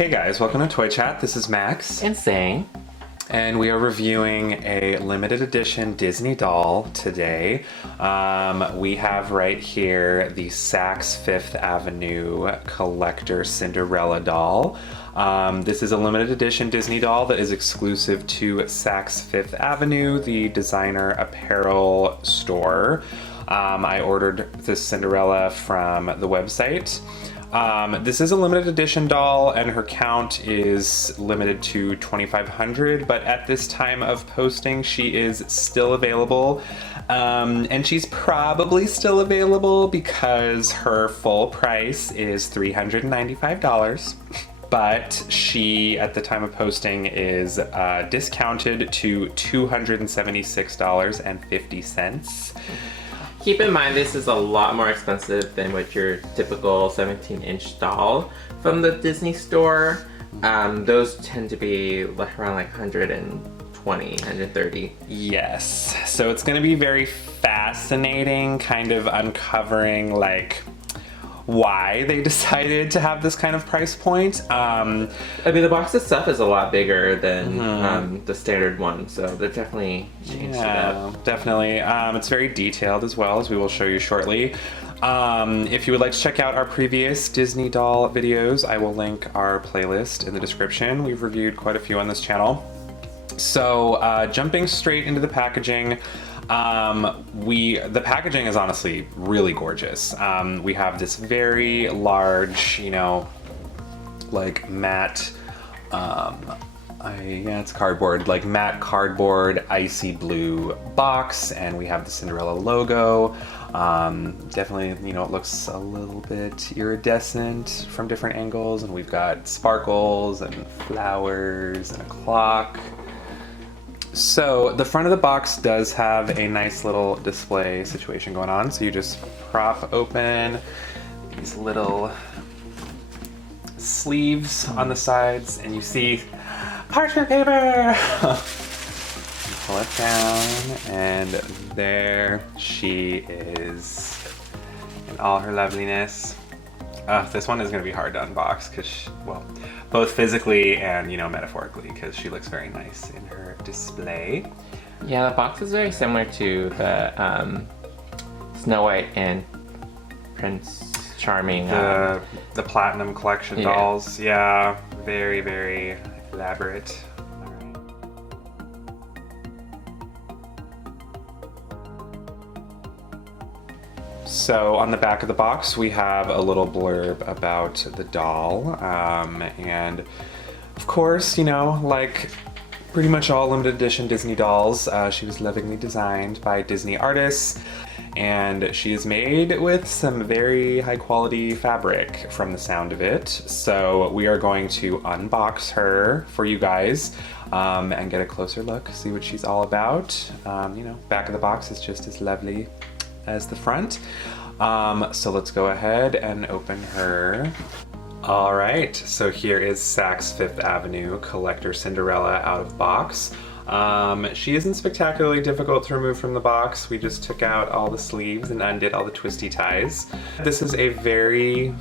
Hey guys, welcome to Toy Chat. This is Max. Insane. And we are reviewing a limited edition Disney doll today. We have right here the Saks Fifth Avenue Collector Cinderella doll. This is a limited edition Disney doll that is exclusive to Saks Fifth Avenue, the designer apparel store. I ordered this Cinderella from the website. This is a limited edition doll and her count is limited to 2,500, but at this time of posting she is still available. And she's probably still available because her full price is $395. But she, at the time of posting, is discounted to $276.50. Keep in mind, this is a lot more expensive than what your typical 17-inch doll from the Disney store. Those tend to be around like 120, 130. Yes, so it's gonna be very fascinating, kind of uncovering like why they decided to have this kind of price point. I mean, the box itself is a lot bigger than the standard one, so they definitely changed it up. Definitely. It's very detailed as well, as we will show you shortly. If you would like to check out our previous Disney doll videos, I will link our playlist in the description. We've reviewed quite a few on this channel. So jumping straight into the packaging, the packaging is honestly really gorgeous. We have this very large, like matte, it's cardboard, like matte cardboard, icy blue box, and we have the Cinderella logo. Definitely, it looks a little bit iridescent from different angles, and we've got sparkles and flowers and a clock. So the front of the box does have a nice little display situation going on. So you just prop open these little sleeves on the sides and you see parchment paper. Pull it down and there she is in all her loveliness. This one is going to be hard to unbox because, both physically and, metaphorically, because she looks very nice in her display. Yeah, the box is very similar to the Snow White and Prince Charming. The Platinum Collection dolls. Yeah, very, very elaborate. So on the back of the box, we have a little blurb about the doll. And of course, like pretty much all limited edition Disney dolls, she was lovingly designed by Disney artists. And she is made with some very high quality fabric from the sound of it. So we are going to unbox her for you guys and get a closer look, see what she's all about. Back of the box is just as lovely as the front. So let's go ahead and open her. All right, so here is Saks Fifth Avenue Collector Cinderella out of box. She isn't spectacularly difficult to remove from the box. We just took out all the sleeves and undid all the twisty ties. This is a very,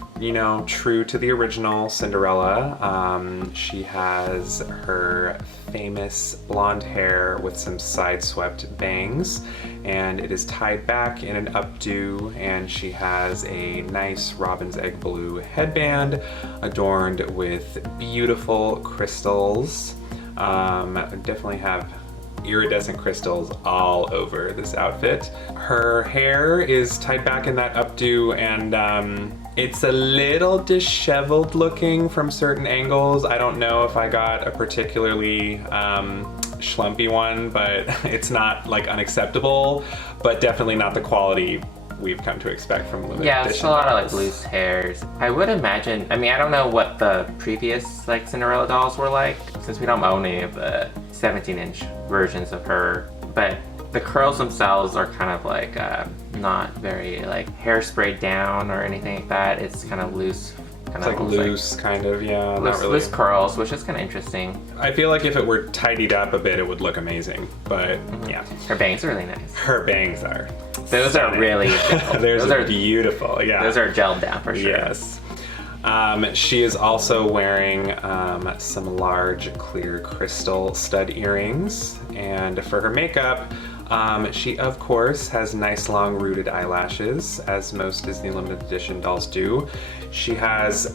true to the original Cinderella. She has her famous blonde hair with some side-swept bangs, and it is tied back in an updo, and she has a nice robin's egg blue headband adorned with beautiful crystals. Definitely have iridescent crystals all over this outfit. Her hair is tied back in that updo, and it's a little disheveled looking from certain angles. I don't know if I got a particularly schlumpy one, but it's not like unacceptable, but definitely not the quality we've come to expect from limited edition. Yeah, it's a lot of like loose hairs. I would imagine, I don't know what the previous Cinderella dolls were like, since we don't own any of the 17-inch versions of her, but the curls themselves are kind of like not very like hairsprayed down or anything like that. It's kind of loose. It's like loose, kind of, yeah. Loose, not really. Loose curls, which is kind of interesting. I feel like if it were tidied up a bit, it would look amazing, but yeah. Her bangs are really nice. Her bangs are. Those are really beautiful. Those are beautiful, yeah. Those are gelled down for sure. Yes. She is also wearing some large clear crystal stud earrings, and for her makeup, she of course has nice long rooted eyelashes, as most Disney limited edition dolls do. She has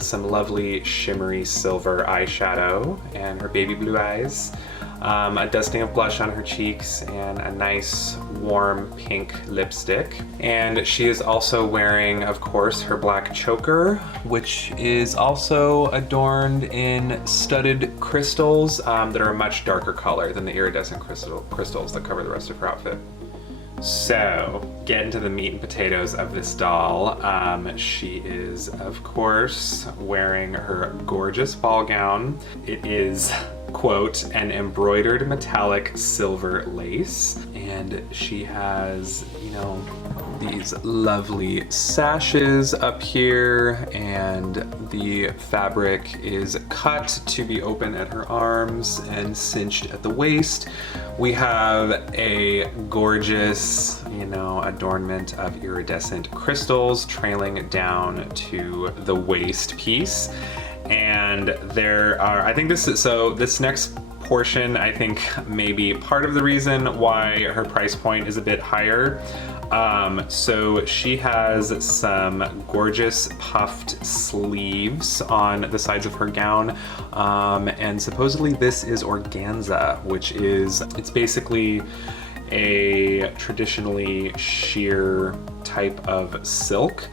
some lovely shimmery silver eyeshadow and her baby blue eyes, a dusting of blush on her cheeks, and a nice warm pink lipstick. And she is also wearing, of course, her black choker, which is also adorned in studded crystals that are a much darker color than the iridescent crystals that cover the rest of her outfit. So, get into the meat and potatoes of this doll. She is, of course, wearing her gorgeous ball gown. It is, quote, an embroidered metallic silver lace. And she has, you know, these lovely sashes up here, and the fabric is cut to be open at her arms and cinched at the waist. We have a gorgeous, you know, adornment of iridescent crystals trailing down to the waist piece. And there are, I think this next portion, I think, may be part of the reason why her price point is a bit higher. So she has some gorgeous puffed sleeves on the sides of her gown, and supposedly this is organza, which is, it's basically a traditionally sheer type of silk.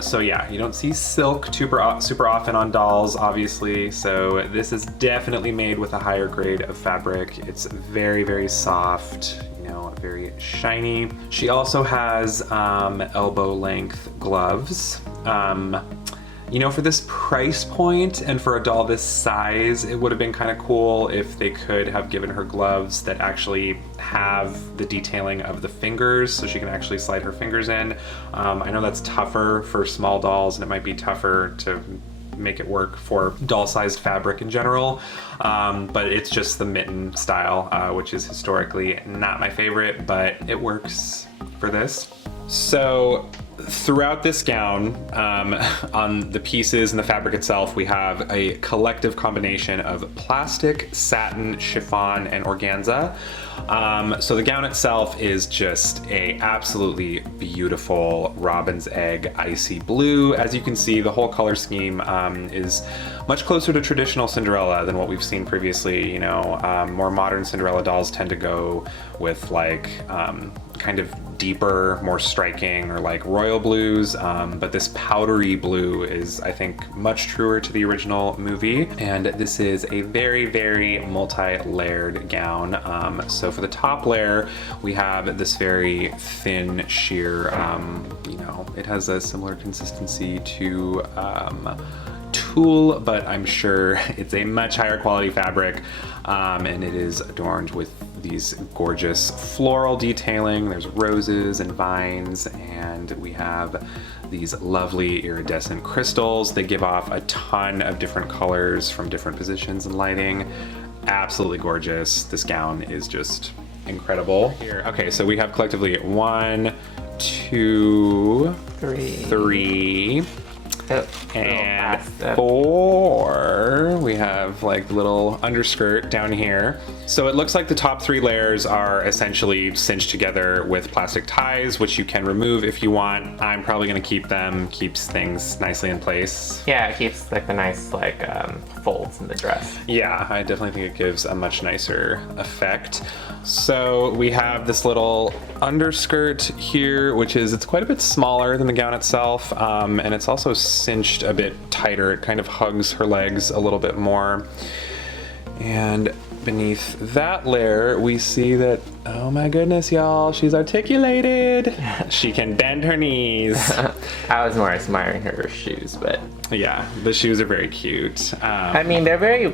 So yeah, you don't see silk super often on dolls, obviously, so this is definitely made with a higher grade of fabric. It's very, very soft, very shiny. She also has elbow length gloves. For this price point and for a doll this size, it would have been kind of cool if they could have given her gloves that actually have the detailing of the fingers, so she can actually slide her fingers in. I know that's tougher for small dolls, and it might be tougher to make it work for doll-sized fabric in general, but it's just the mitten style, which is historically not my favorite, but it works for this. So throughout this gown, on the pieces and the fabric itself, we have a collective combination of plastic, satin, chiffon, and organza. So the gown itself is just a absolutely beautiful robin's egg icy blue. As you can see, the whole color scheme is much closer to traditional Cinderella than what we've seen previously. More modern Cinderella dolls tend to go with like kind of deeper, more striking, or like royal blues, but this powdery blue is, I think, much truer to the original movie. And this is a very, very multi-layered gown. So for the top layer, we have this very thin sheer, it has a similar consistency to tulle, but I'm sure it's a much higher quality fabric, and it is adorned with these gorgeous floral detailing. There's roses and vines, and we have these lovely iridescent crystals. They give off a ton of different colors from different positions and lighting. Absolutely gorgeous. This gown is just incredible. Here, okay, so we have collectively 1, 2, 3, and 4. We have like the little underskirt down here. So it looks like the top 3 layers are essentially cinched together with plastic ties, which you can remove if you want. I'm probably gonna keep them, keeps things nicely in place. Yeah, it keeps like the nice folds in the dress. Yeah, I definitely think it gives a much nicer effect. So we have this little underskirt here, which is, it's quite a bit smaller than the gown itself, and it's also cinched a bit tighter. It kind of hugs her legs a little bit more. And beneath that layer, we see that, oh my goodness, y'all, she's articulated. She can bend her knees. I was more admiring her shoes, but yeah, the shoes are very cute. I mean, they're her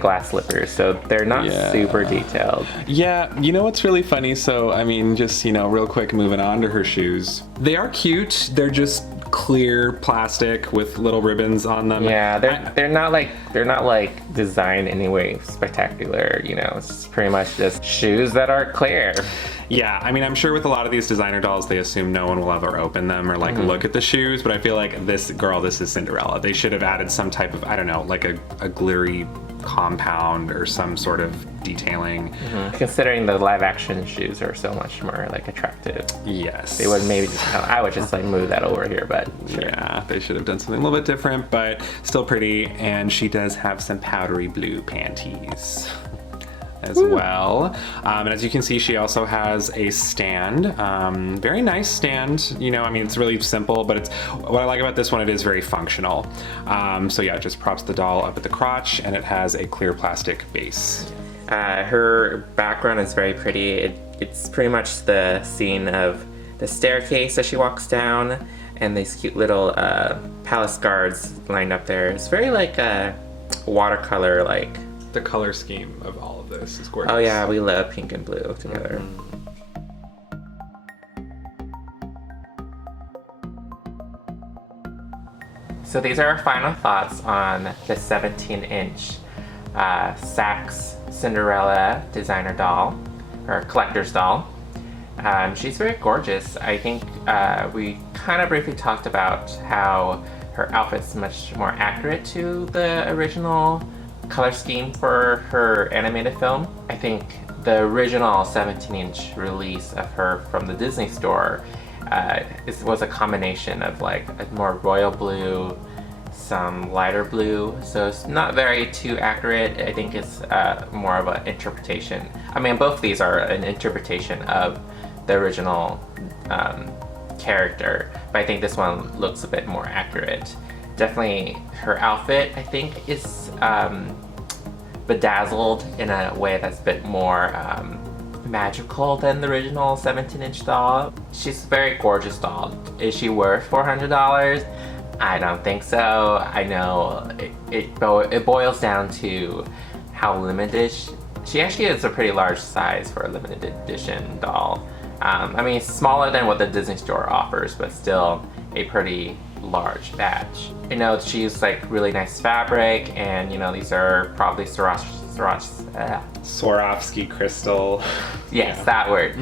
glass slippers, so they're not super detailed. Yeah, you know what's really funny? So, I mean, just, real quick, moving on to her shoes. They are cute. They're just clear plastic with little ribbons on them. Yeah, they're not like designed anyway spectacular. You know, it's pretty much just shoes that are clear. Yeah, I mean, I'm sure with a lot of these designer dolls, they assume no one will ever open them or like look at the shoes, but I feel like this is Cinderella. They should have added some type of, I don't know, like a glittery compound or some sort of detailing. Considering the live action shoes are so much more like attractive. Yes. They would maybe just, I would just like move that over here, but sure. Yeah, they should have done something a little bit different, but still pretty. And she does have some powdery blue panties as well. And as you can see, she also has a stand. Very nice stand. You know, I mean, it's really simple, but what I like about this one, it is very functional. So yeah, it just props the doll up at the crotch, and it has a clear plastic base. Her background is very pretty. It's pretty much the scene of the staircase as she walks down, and these cute little palace guards lined up there. It's very like watercolor like. The color scheme of all of this is gorgeous. Oh yeah, we love pink and blue together. So these are our final thoughts on the 17-inch Saks Cinderella designer doll, or collector's doll. She's very gorgeous. I think we kind of briefly talked about how her outfit's much more accurate to the original color scheme for her animated film. I think the original 17-inch release of her from the Disney store was a combination of like a more royal blue, some lighter blue, so it's not very too accurate. I think it's more of an interpretation. I mean, both of these are an interpretation of the original character, but I think this one looks a bit more accurate. Definitely her outfit, I think, is bedazzled in a way that's a bit more magical than the original 17-inch doll. She's a very gorgeous doll. Is she worth $400? I don't think so. I know it boils down to how limited she actually is. A pretty large size for a limited edition doll. I mean, it's smaller than what the Disney store offers, but still a pretty large batch. I know she used like really nice fabric, and you know, these are probably Swarovski crystal. Yes, Yeah. that word.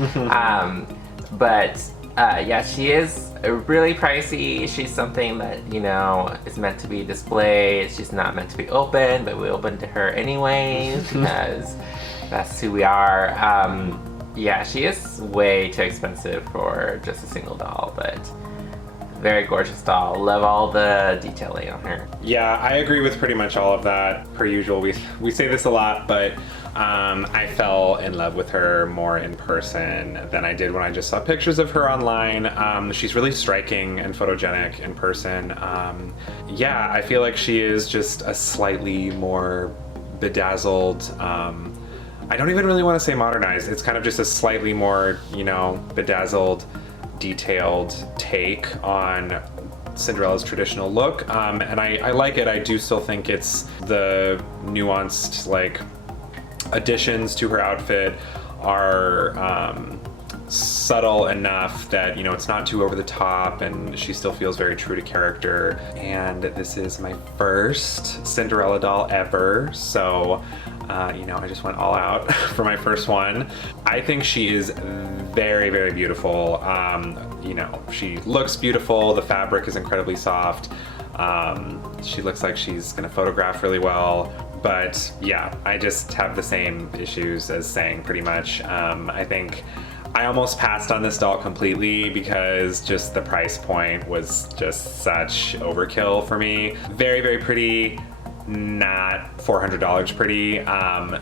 But yeah, she is really pricey. She's something that, you know, is meant to be displayed. She's not meant to be open, but we open to her anyways because that's who we are. Yeah, she is way too expensive for just a single doll, but very gorgeous doll. Love all the detailing on her. Yeah, I agree with pretty much all of that. Per usual, we say this a lot, but I fell in love with her more in person than I did when I just saw pictures of her online. She's really striking and photogenic in person. Yeah, I feel like she is just a slightly more bedazzled, I don't even really want to say modernized. It's kind of just a slightly more, you know, bedazzled, detailed take on Cinderella's traditional look, and I like it. I do still think it's the nuanced like additions to her outfit are subtle enough that, you know, it's not too over the top, and she still feels very true to character. And this is my first Cinderella doll ever, so you know, I just went all out for my first one. I think she is very, very beautiful. You know, she looks beautiful. The fabric is incredibly soft. She looks like she's gonna photograph really well. But yeah, I just have the same issues as Sang pretty much. I think I almost passed on this doll completely because just the price point was just such overkill for me. Very, very pretty. Not $400 pretty,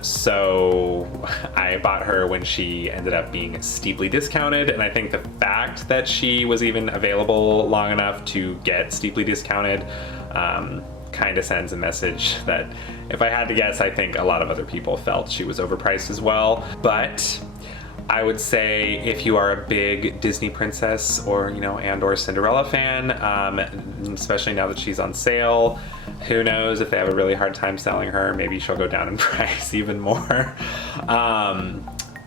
so I bought her when she ended up being steeply discounted, and I think the fact that she was even available long enough to get steeply discounted kind of sends a message that, if I had to guess, I think a lot of other people felt she was overpriced as well. But I would say if you are a big Disney princess or, you know, and or Cinderella fan, especially now that she's on sale, who knows, if they have a really hard time selling her, maybe she'll go down in price even more.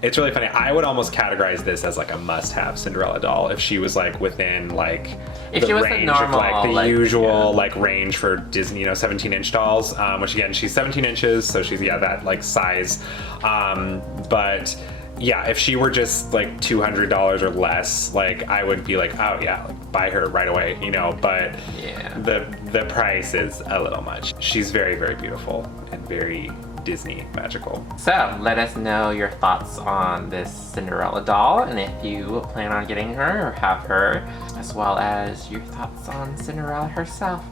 It's really funny. I would almost categorize this as like a must-have Cinderella doll if she was like within like If the she was a range normal, of like the like, usual yeah. like range for Disney, you know, 17-inch dolls. Which again, she's 17 inches, so she's that like size. But yeah, if she were just like $200 or less, like I would be like, oh yeah, like, buy her right away, you know. But Yeah. the price is a little much. She's very, very beautiful and very Disney magical. So let us know your thoughts on this Cinderella doll, and if you plan on getting her or have her, as well as your thoughts on Cinderella herself.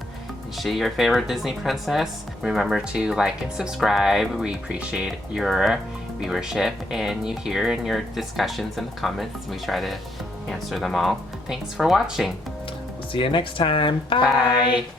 Is she your favorite Disney princess? Remember to like and subscribe. We appreciate your viewership and you here and your discussions in the comments. We try to answer them all. Thanks for watching. We'll see you next time. Bye.